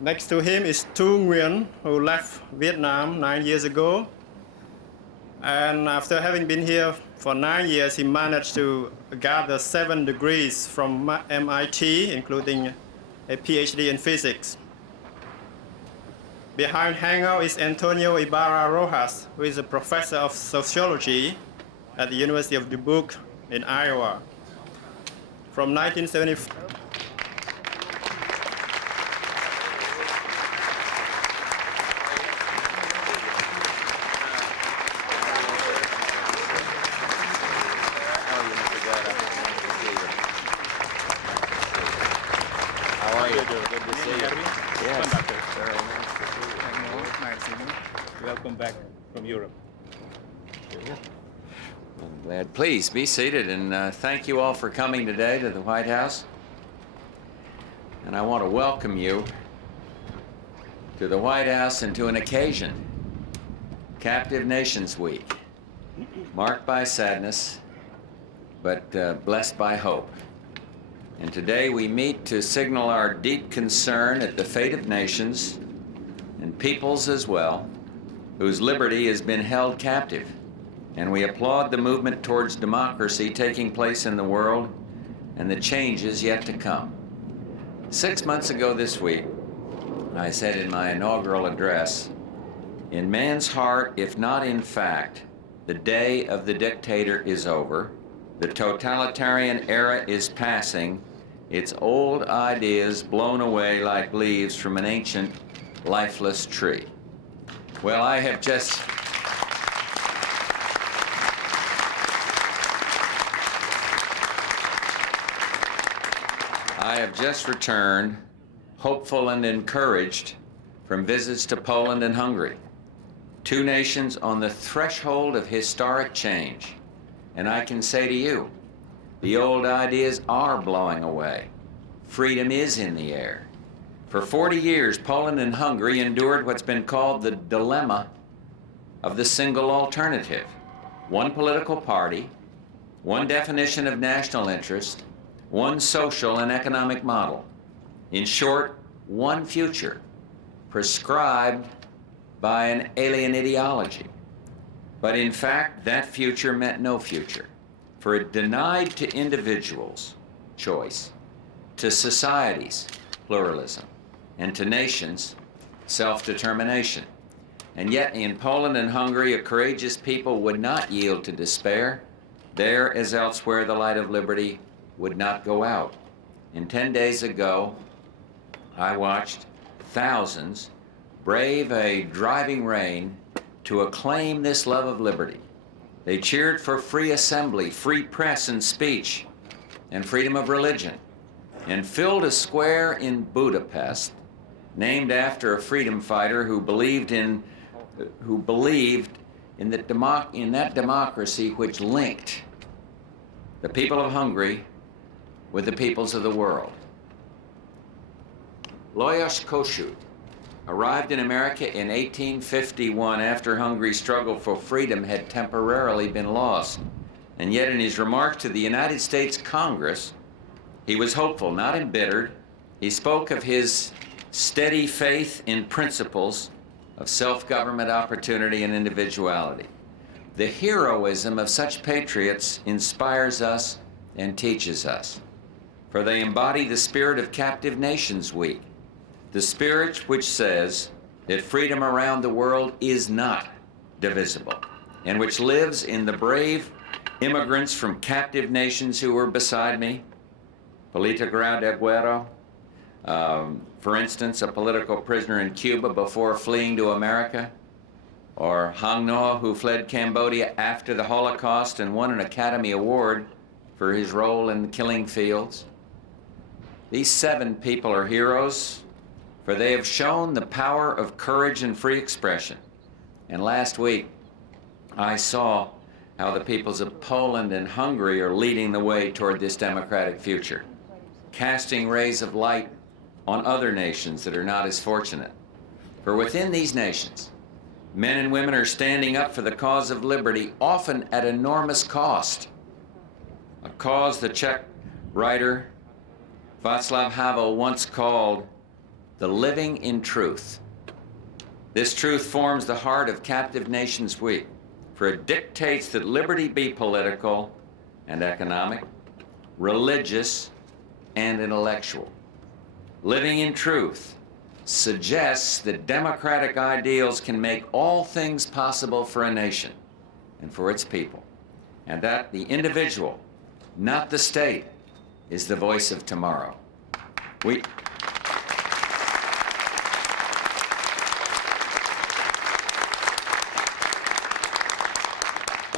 Next to him is Tu Nguyen, who left Vietnam 9 years ago. And after having been here for 9 years, he managed to gather 7 degrees from MIT, including a PhD in physics. Behind Hangout is Antonio Ibarra Rojas, who is a professor of sociology at the University of Dubuque in Iowa. From 1970. How are you? Good to see you. Yes. Very nice to see you. Nice to meet you. Welcome back from Europe. I'm glad. Please be seated, and thank you all for coming today to the White House. And I want to welcome you to the White House and to an occasion, Captive Nations Week, marked by sadness, but blessed by hope. And today we meet to signal our deep concern at the fate of nations, and peoples as well, whose liberty has been held captive. And we applaud the movement towards democracy taking place in the world and the changes yet to come. 6 months ago this week, I said in my inaugural address, "In man's heart, if not in fact, the day of the dictator is over. The totalitarian era is passing, its old ideas blown away like leaves from an ancient, lifeless tree." Well, I have just returned, hopeful and encouraged, from visits to Poland and Hungary, two nations on the threshold of historic change. And I can say to you, the old ideas are blowing away. Freedom is in the air. For 40 years, Poland and Hungary endured what's been called the dilemma of the single alternative. One political party, one definition of national interest, one social and economic model. In short, one future, prescribed by an alien ideology. But in fact, that future meant no future, for it denied to individuals choice, to societies pluralism, and to nations self-determination. And yet in Poland and Hungary, a courageous people would not yield to despair. There, as elsewhere, the light of liberty would not go out. And 10 days ago, I watched thousands brave a driving rain to acclaim this love of liberty. They cheered for free assembly, free press and speech, and freedom of religion, and filled a square in Budapest named after a freedom fighter who believed in that democracy which linked the people of Hungary with the peoples of the world. Lajos Kossuth arrived in America in 1851 after Hungary's struggle for freedom had temporarily been lost. And yet in his remarks to the United States Congress, he was hopeful, not embittered. He spoke of his steady faith in principles of self-government, opportunity, and individuality. The heroism of such patriots inspires us and teaches us, for they embody the spirit of Captive Nations Week, the spirit which says that freedom around the world is not divisible, and which lives in the brave immigrants from captive nations who were beside me. Polita Grau de Aguero, for instance, a political prisoner in Cuba before fleeing to America, or Hang Ngo, who fled Cambodia after the Holocaust and won an Academy Award for his role in the killing fields. These 7 people are heroes, for they have shown the power of courage and free expression. And last week, I saw how the peoples of Poland and Hungary are leading the way toward this democratic future, casting rays of light on other nations that are not as fortunate. For within these nations, men and women are standing up for the cause of liberty, often at enormous cost. A cause the Czech writer Václav Havel once called the living in truth. This truth forms the heart of Captive Nations Week, for it dictates that liberty be political and economic, religious and intellectual. Living in truth suggests that democratic ideals can make all things possible for a nation and for its people, and that the individual, not the state, is the voice of tomorrow.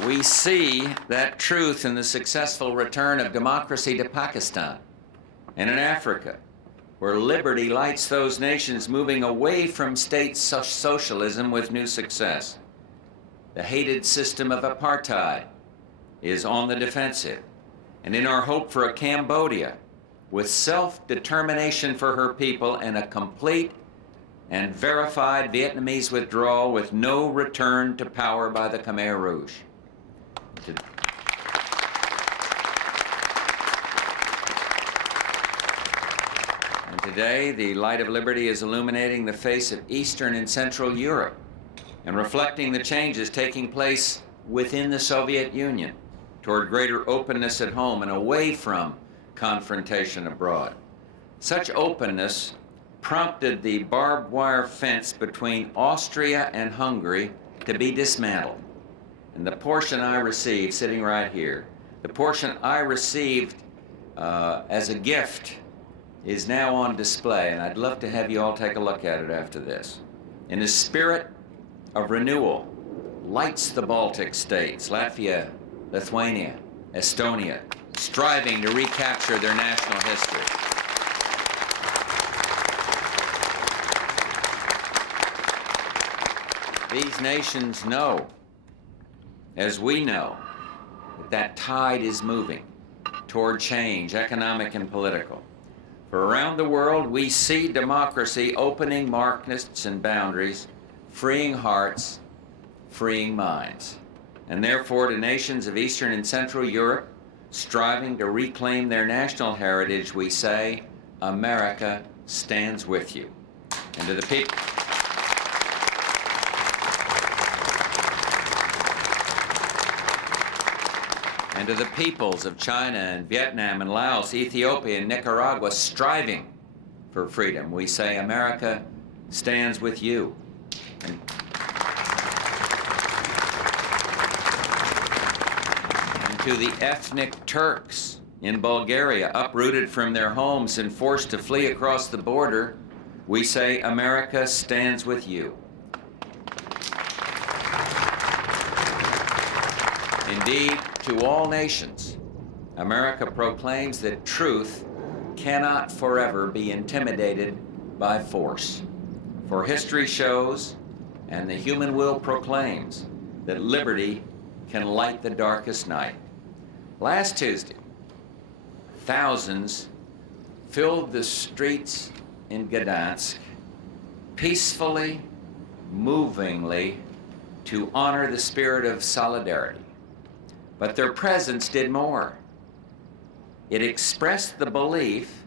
We see that truth in the successful return of democracy to Pakistan and in Africa, where liberty lights those nations moving away from state socialism with new success. The hated system of apartheid is on the defensive, and in our hope for a Cambodia with self-determination for her people and a complete and verified Vietnamese withdrawal with no return to power by the Khmer Rouge. And today, the light of liberty is illuminating the face of Eastern and Central Europe and reflecting the changes taking place within the Soviet Union toward greater openness at home and away from confrontation abroad. Such openness prompted the barbed wire fence between Austria and Hungary to be dismantled. And the portion I received, sitting right here, the portion I received as a gift is now on display, and I'd love to have you all take a look at it after this. In a spirit of renewal, lights the Baltic states, Latvia, Lithuania, Estonia, striving to recapture their national history. These nations know, as we know, that tide is moving toward change, economic and political. For around the world, we see democracy opening markets and boundaries, freeing hearts, freeing minds. And therefore, to nations of Eastern and Central Europe, striving to reclaim their national heritage, we say, America stands with you. And to the people... And to the peoples of China and Vietnam and Laos, Ethiopia and Nicaragua striving for freedom, we say, America stands with you. And to the ethnic Turks in Bulgaria, uprooted from their homes and forced to flee across the border, we say, America stands with you. Indeed, to all nations, America proclaims that truth cannot forever be intimidated by force. For history shows, and the human will proclaims, that liberty can light the darkest night. Last Tuesday, thousands filled the streets in Gdansk peacefully, movingly, to honor the spirit of solidarity. But their presence did more. It expressed the belief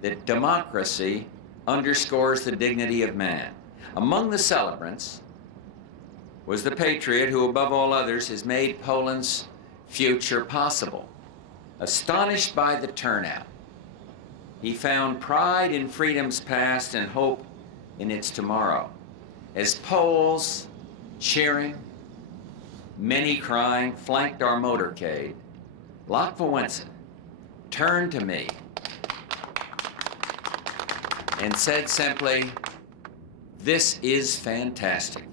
that democracy underscores the dignity of man. Among the celebrants was the patriot who, above all others, has made Poland's future possible. Astonished by the turnout, he found pride in freedom's past and hope in its tomorrow. As Poles, cheering, many crying, flanked our motorcade, Lech Wałęsa turned to me and said simply, "This is fantastic."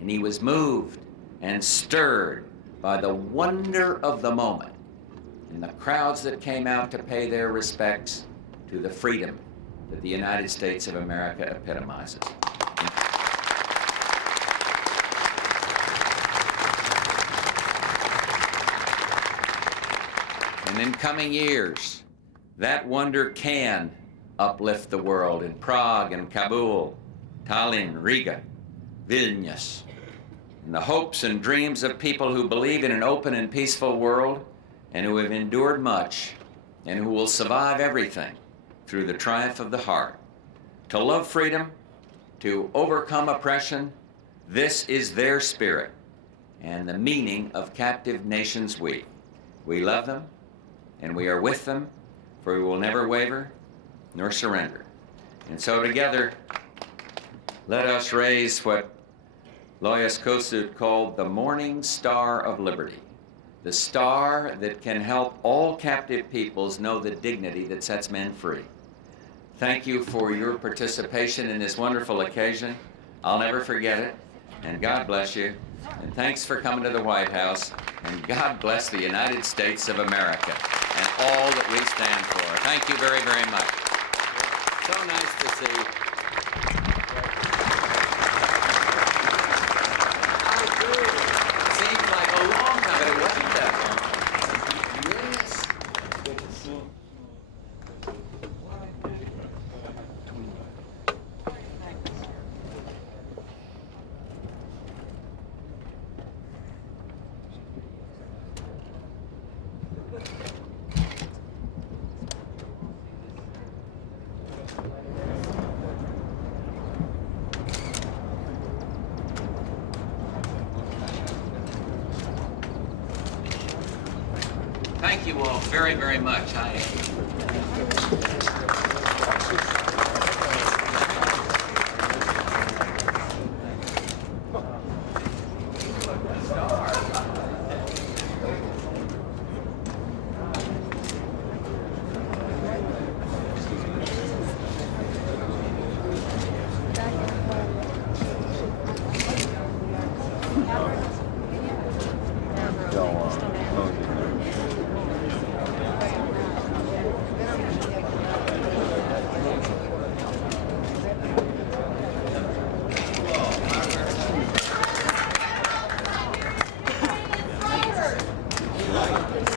And he was moved and stirred by the wonder of the moment and the crowds that came out to pay their respects to the freedom that the United States of America epitomizes. And in coming years, that wonder can uplift the world in Prague and Kabul, Tallinn, Riga, Vilnius. And the hopes and dreams of people who believe in an open and peaceful world and who have endured much and who will survive everything through the triumph of the heart to love freedom, to overcome oppression. This is their spirit and the meaning of Captive Nations Week. We love them and we are with them, for we will never waver nor surrender. And so together, let us raise what Loyas Kossuth called the morning star of liberty, the star that can help all captive peoples know the dignity that sets men free. Thank you for your participation in this wonderful occasion. I'll never forget it, and God bless you. And thanks for coming to the White House, and God bless the United States of America and all that we stand for. Thank you very, very much. So nice to see. Seems like a long time, but it wasn't that long. Yes. Good to see you. Thank you all very, very much.